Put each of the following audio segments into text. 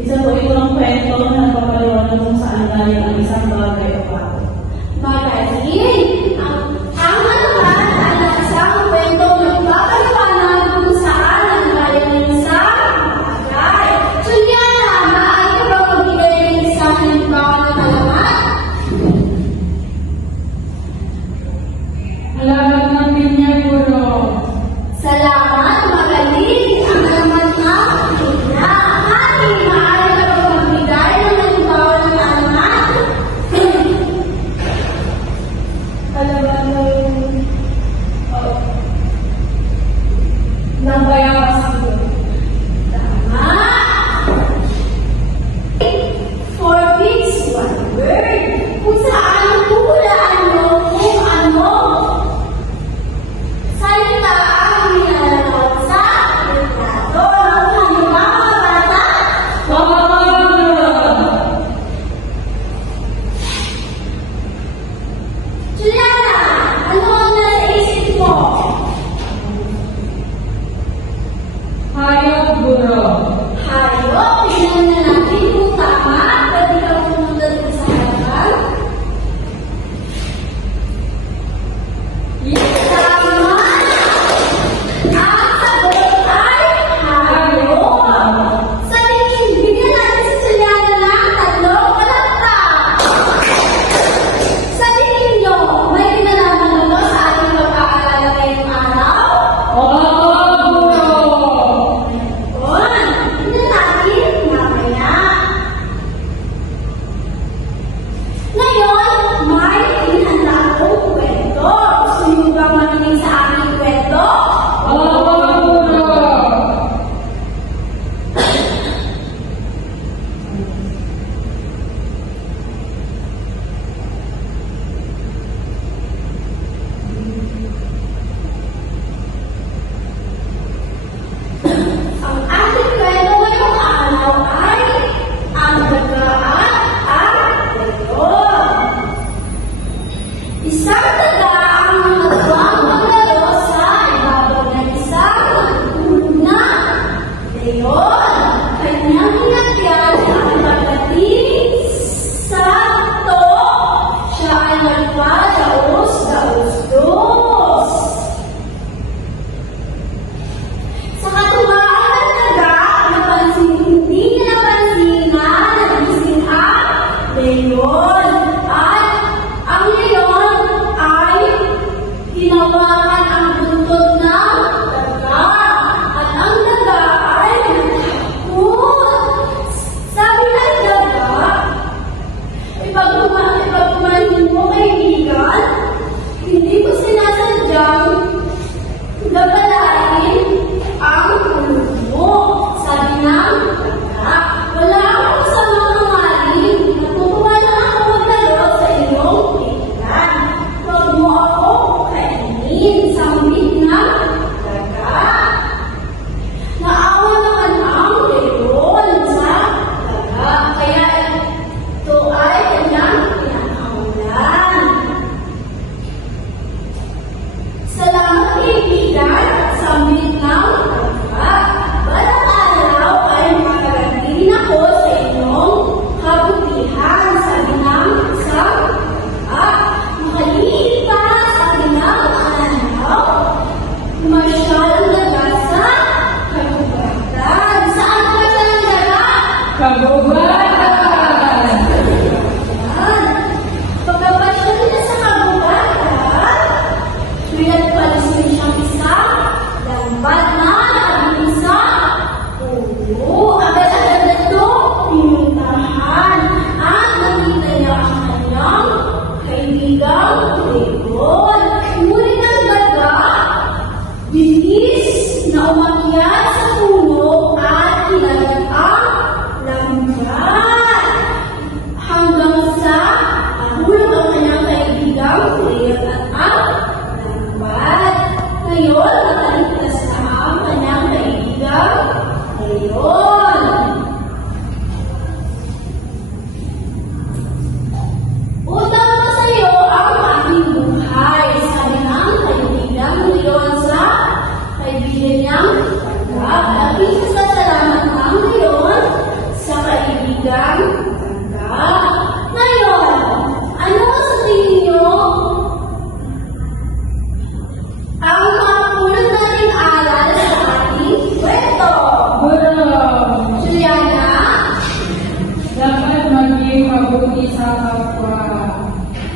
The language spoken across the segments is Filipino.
Isa po ito ng kwento na nagpapaliwanag kung saan galing ang isang bagay o bagay. Magaling! Ang naman ay isang kwento na nagpapaliwanag kung saan ang galing ng isang bagay. Juliana, maaari ka ba magbigay ng isang halimbawa ng halaman? Halaman ng pinya, Guro. Salamat, magaling! Ang halaman ng pinya. Hani, maaari ka ba magbigay ng halimbawa ng halaman? Kagubatan! Pagkapasyon nila sa kagubatan, pinagpalisin siyang isa, lambat na naging isa. Oo, agad-agad na ito, pinuntahan at nakita niya ang kanyang kaibigang Leon. Ngunit ang daga, bilis na umakyat sa puno at kinagat ang lambat. Hanggang sa nahulog ang kanyang kaibigang Leon at ang lambat. Ngayon, nakaligtas na ang kanyang kaibigang Leon. Utang ko sa iyo ang aking buhay, sabi ng kaibigang Leon sa kaibigan niyang daga. Labing pasasalamat ng Leon sa kaibigang daga. Ngayon, ano sa tingin niyo ang mapulot nating aral sa ating kwento? Guro, Juliana, dapat maging mabuti sa kapwa.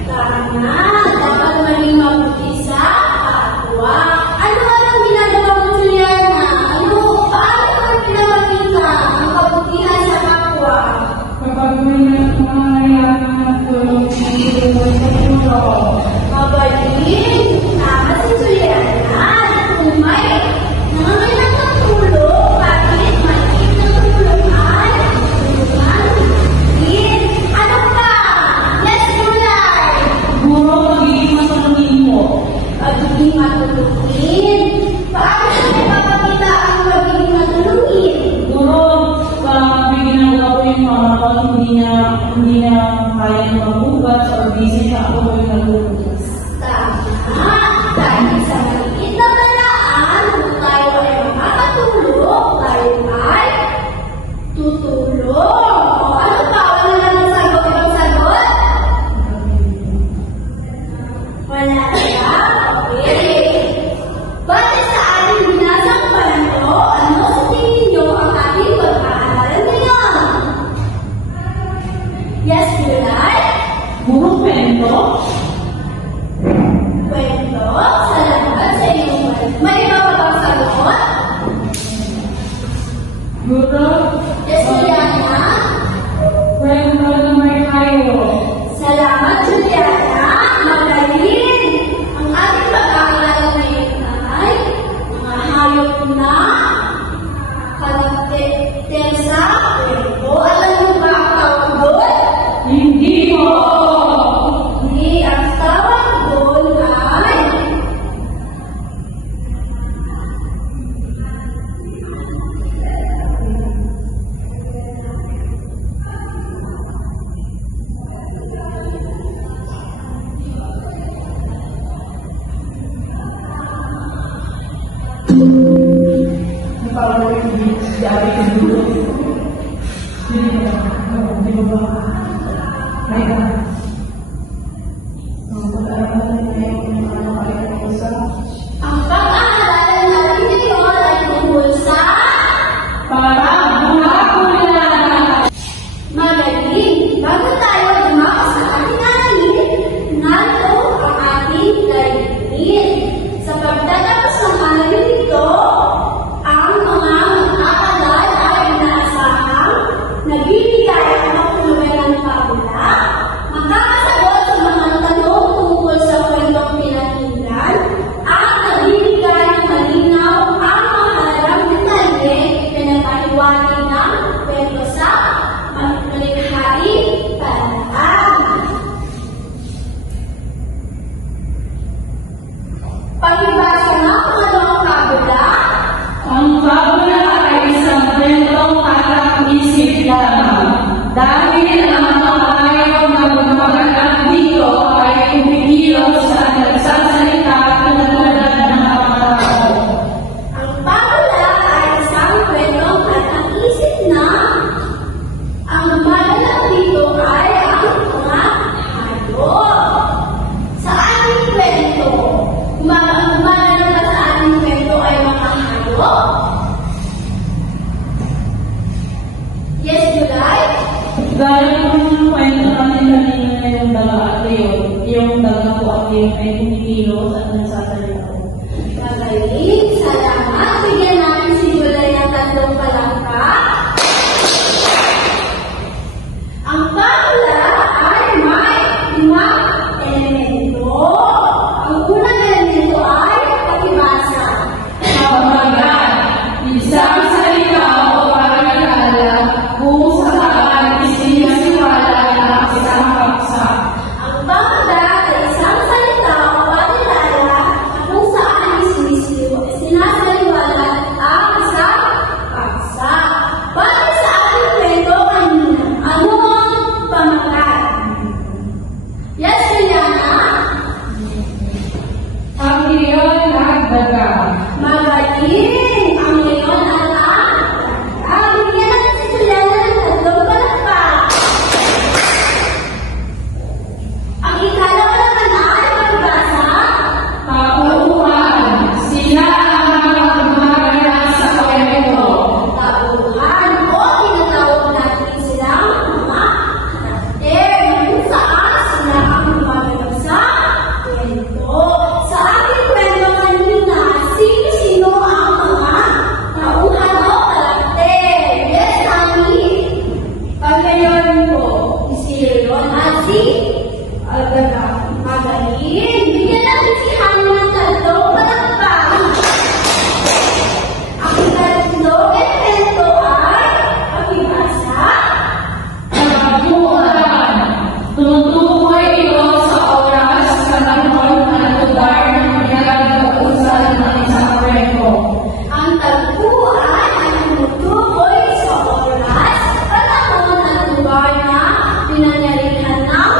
tama. Dapat maging mabuti sa kapwa. Ano-anong ginagawa mo, Juliana? Paano ka pinapakita ang kabutihan sa kapwa? Kapag may nangangailangan ng tulong, tinutulungan sa tulong. Mabaling. Tama si Juliana. Kung may nangangailangan ng tulong, bakit maliit na tulungan? Tulungan din. Ano pa? Yes, Julian. Guro, magiging matulungin mo. Pagiging matulungin. Paano siya ipapakita ang pagiging matulungin? Guro, bigyan ko yung mga kapag hindi niya kaya magbugas or busy siya ako yung nagbugas. Tama. Dahil sa maliit na paraan, kung tayo ay makakatulong, tayo ay tutulong. O ano pa? Wala na ng sagot? Ibang sagot? Wala na? Okay. Base sa ating binasang panito, ano sa tingin niyo ang ating pag-aaralan ngayon? Yes, July? Guro, kwento? Kwento, salamat sa iyong may iba pa bang sagot? Guro, Yes, Juliana? kwento na may kayo. Salamat, Juliana. Magaling. Ang ating pag-aaralan ngayon ay mga hayop na karakter sa kwento. Alam mo ba ang tawag doon? Hindi mo! Hindi, ang tawag doon ay Napawala yung sabi ko guro. Hindi mo ba? May ba? Ang pag-aaralan ngayon ng mga isa. ang pag-aaralan natin ngayon ay tungkol sa Parabuhabulan! magaling. Bago tayo dumako sa ating aralin, narito ang ating layunin. Sa pagtatapos ng aralin ito, ang mga mag-aaral ay inaasahang nagbibigay ang kapulugan ng pabula, Gaya ng kwento natin kanina na yung daga at leon, yung daga po at leon ay kumikilos at nagsasalita. Magaling, salamat. Bigyan natin si Julia ng tatlong palakpak. Ang pamula ay may 5 elemento. Ang unang elemento ay pakibasa. Kapagalan, isang salita o pagkakala kung saan isinasiwala ng isang paksa. Ang pamula ay isang salita o pakilala kung saan sinasaliwala ang isang paksa. Balik sa ating kwento kanina, ano ang pamagat? Yes, Juliana? Ang iyon nagdaga. Magaling! Ang ngayon ang bigyan natin si Juliana ng tatlong palakpak. Ang ikalawa naman ay pagbasa. Tauhan, sila ang nakapagmagana sa kwento. Tauhan o tinatawag natin silang mga karakter kung saan sila ang gumagalaw sa kwento. Sa ating kwento kanina, sino-sino ang mga tauhan o karakter? Yes, Nani? Pagkayon po, si Leon at si Aldaga. Magaling! Bigyan natin si Hannah ng tatlong palakpak. Ang tatlong elemento ay pakibasa. Tauhan, tumutukoy ito sa oras, panahon at lugar ng pinag-uusapan ng isang kwento. Ang tagpuan ay tumutukoy sa oras, panahon at lugar na pinangyarihan ng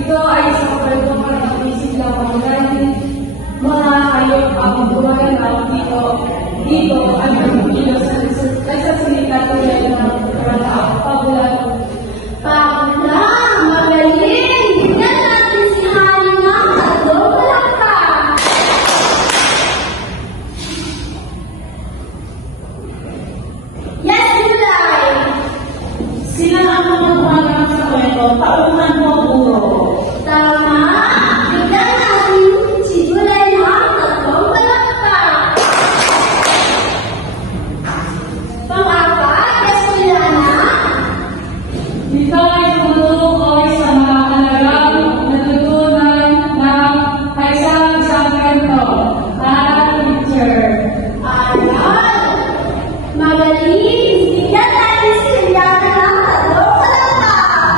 Ito ay isang kwento para mag-isip lamang dahil mga hayop ang gumaganap dito ay magkikilos ay sa salita tulad ng pabulan. Pabulan! Magaling! Tignan natin si Hana ng tatlong palakpak. Yes, Kulay! Sila ang mga gumaganap sa kwento, tauhan mo ang guro. Tama! Tignan natin si Kulay ng tatlong palakpak. Pang-apat, yes, Kulana? Ito ay tumutukoy sa mga halagang natutunan ng isang kwento. Teacher. Ayan! Magaling! Tignan natin si Liana ng tatlong palakpak.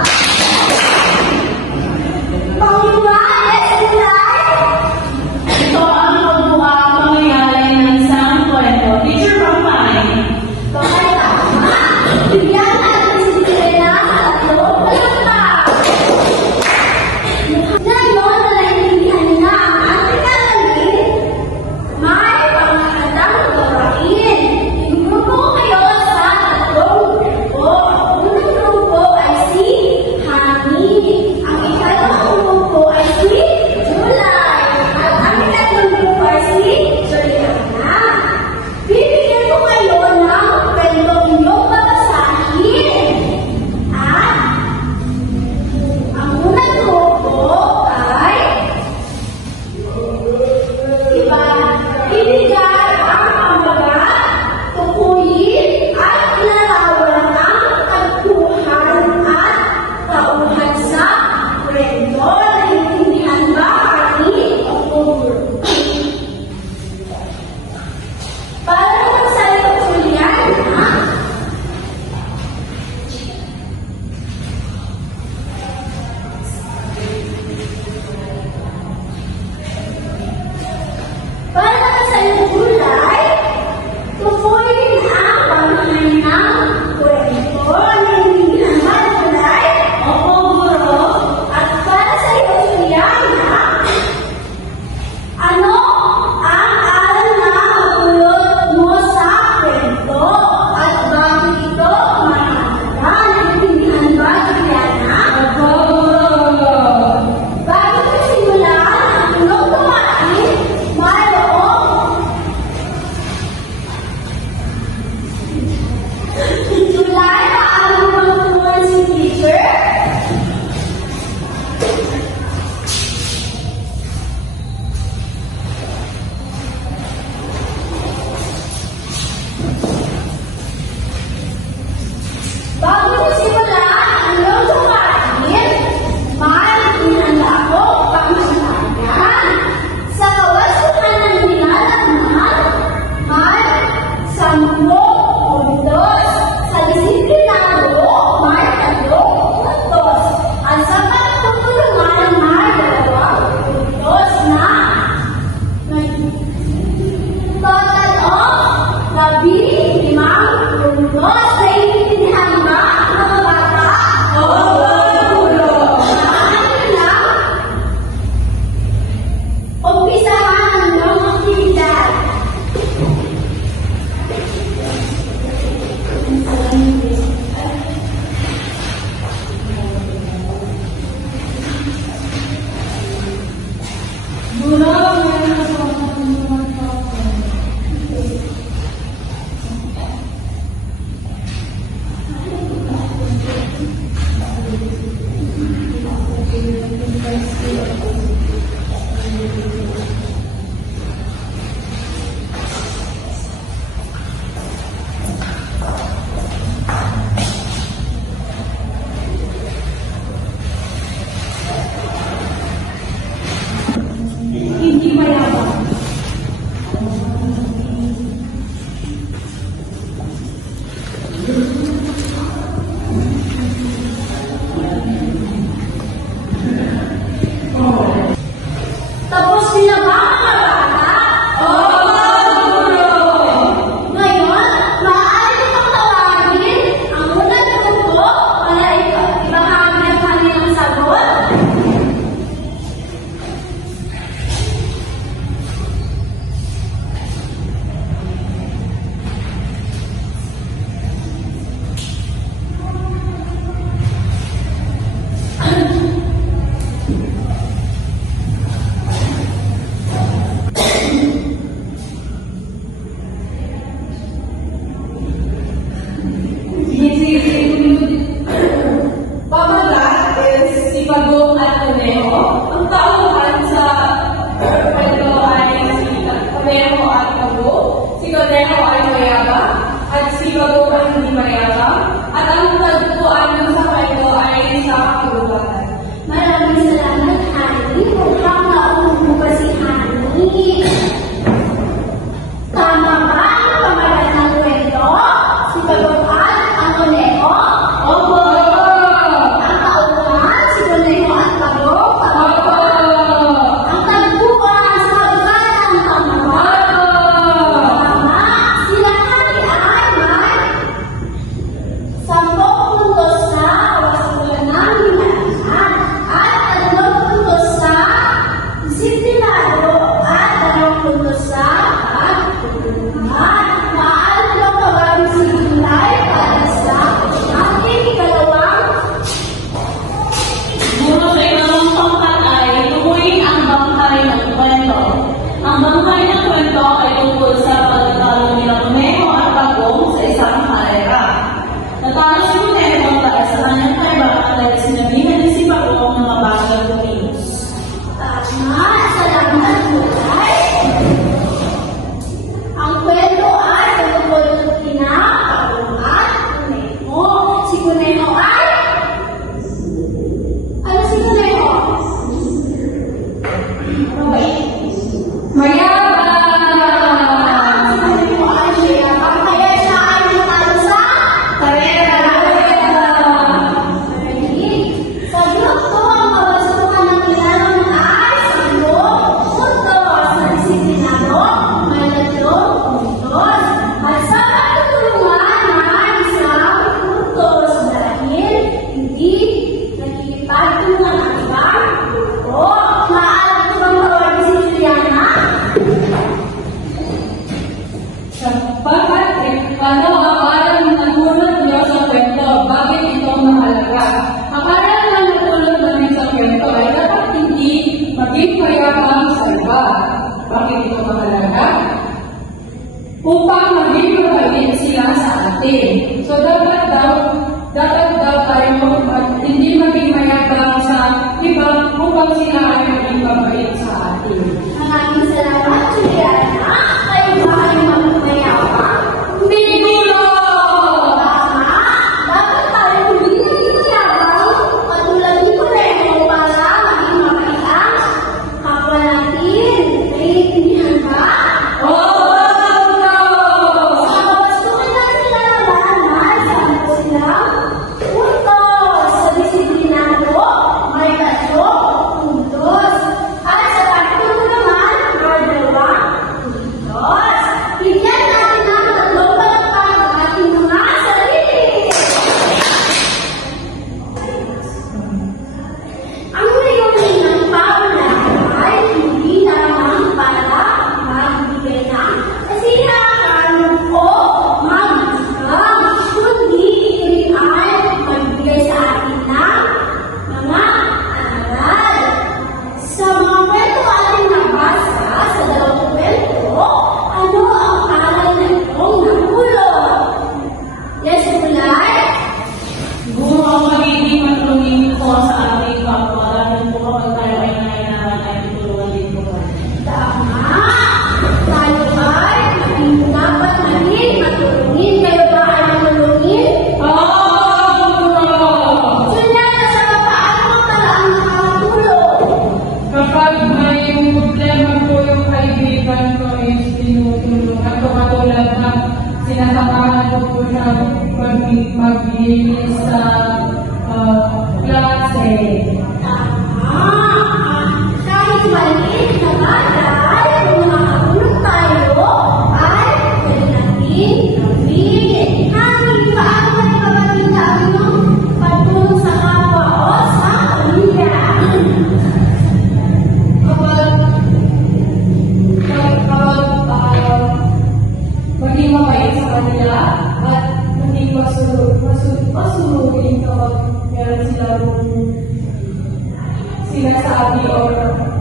sinasabi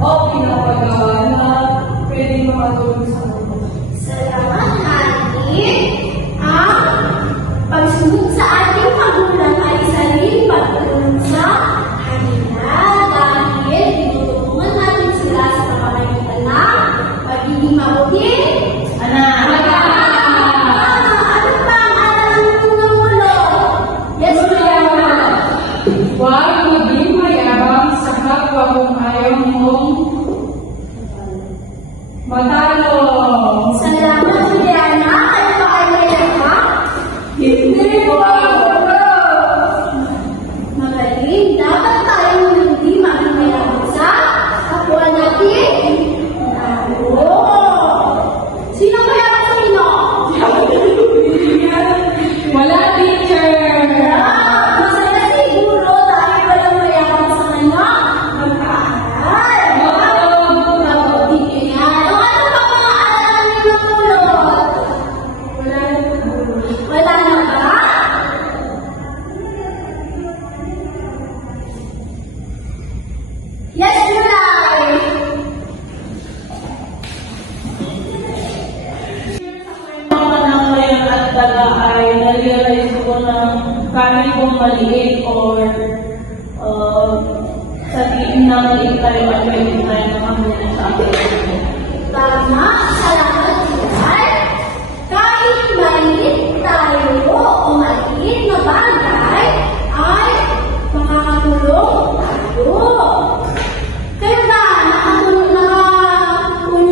o pinapagawa na pwedeng makatulong sa mundo. Salamat, Ani. Ang pagsunod sa ating magulang ay isa rin pagtulong sa kanila dahil tinutulungan natin sila sa pamamagitan ng pagiging mabuti. Ano pa ang alam ng mulo? Yes, ma'am. Huwag maging mayabang sa kapwa kung ayaw mong matalo. Salamat, Juliana. Kayo ba ay mayabang? Hindi po ako. Magaling. Dapat tayong hindi maging mayabang sa kapwa natin. Oo. Sino mayabang sa inyo? Wala, teacher. Masaya siguro dahil walang mayabang sa kanya. Mag-aaral. Mabuti yan. Ano pa mga alam niyo ng tulog? Wala na ba? Yes, July! Mga anak ngayon at daga ay na-realize ko na kami kong maliit or sa tingin na maliit tayo at pwede tayo makamuna sa akin. Tama, salamat, July. Kahit maliit tayo o maliit na bagay, ay makakatulong tayo. Kaya ba, nakatulong na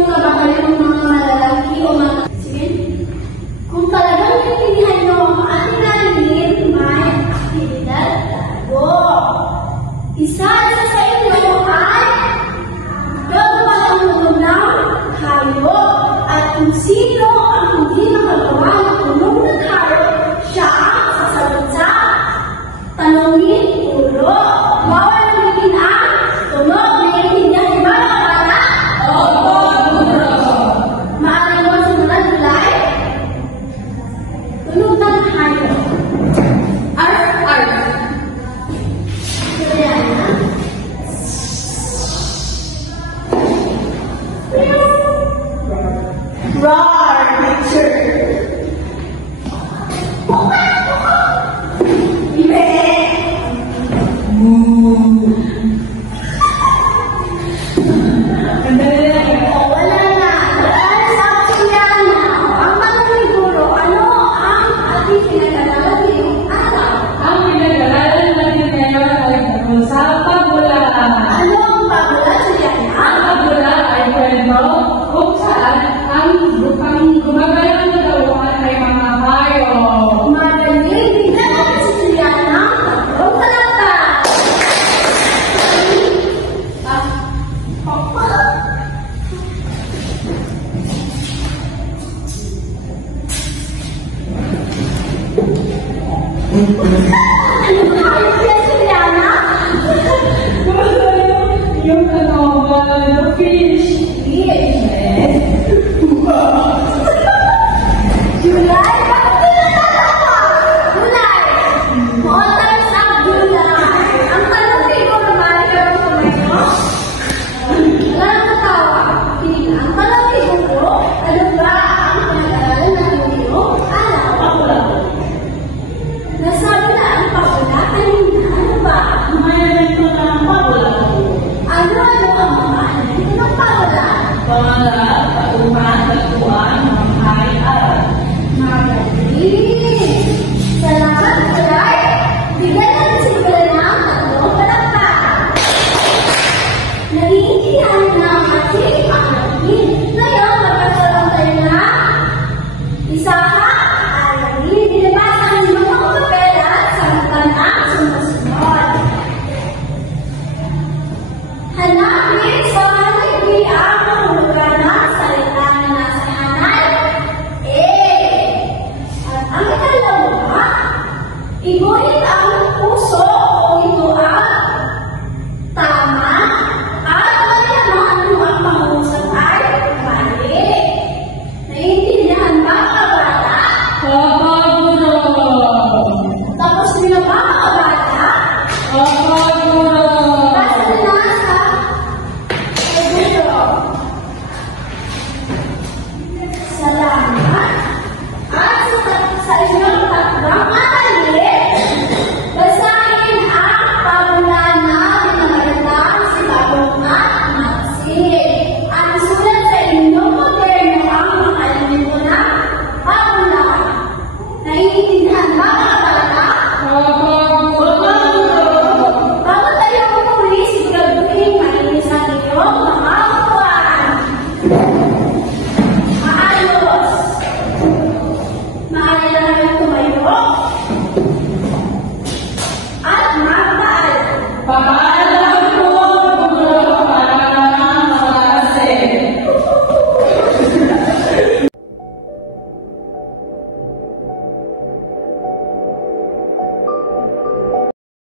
ba kayo ng mga malalaki o mga... Sige, kung talagang naintindihan nyo ang ating narinig, may aktibidad tayo. Isa sa inyo ay gagawa ng tulong tayo at kung sino ang hindi makagawa ng tulong na tayo, siya ang sasagot sa tanongin ulo. Bawal ulitin ang tunog na itindihan ba ng bata? Opo, guro. Maaari mo sumunod, July? Tunog na tayo. Art. Juliana? Roar, picture. Ang dali lang. Wala na. Dahil sa Juliana, ang tanong ni Guro, ano ang ating pinagdadalawin araw? Ang pinag-aralan natin ngayon ay tungkol sa pagula. Ano ang pagula, Juliana? Ang pagula ay kwento kung saan ang gumagalaw na daluhan ay mga hayo. Magaling. Bigyan natin si Juliana. Tatlong talata. Ano ba yan, Juliana? Yung the fish. July? Bakit tinatatawa? July! All times up, July! Ang tanong ni Guro, maaari ka bang kamay mo? Wala nang tatawa. Tingin, ang tanong ni Guro, ano ba ang pinag-aralan ng iyong araw? Nasabi na ang pagula kanina. Ano ba? May elemento na ng pagula. Ano ang mga elemento ng pagula? Pangalan, pauman, tagpuan, manghay, aral. Magaling! Salamat, July! Bigyan natin si Juliana ng tatlong palakpak. Naiintindihan na ang ating aralin. Ngayon, magkakaroon tayo na isa ka aralin. Nilabas ang limang papel at sagutan ang sumusunod. Hanapin sa haligi ang mahulugan ng salita na nasa hanay. At ang ikalawa, iguhit ang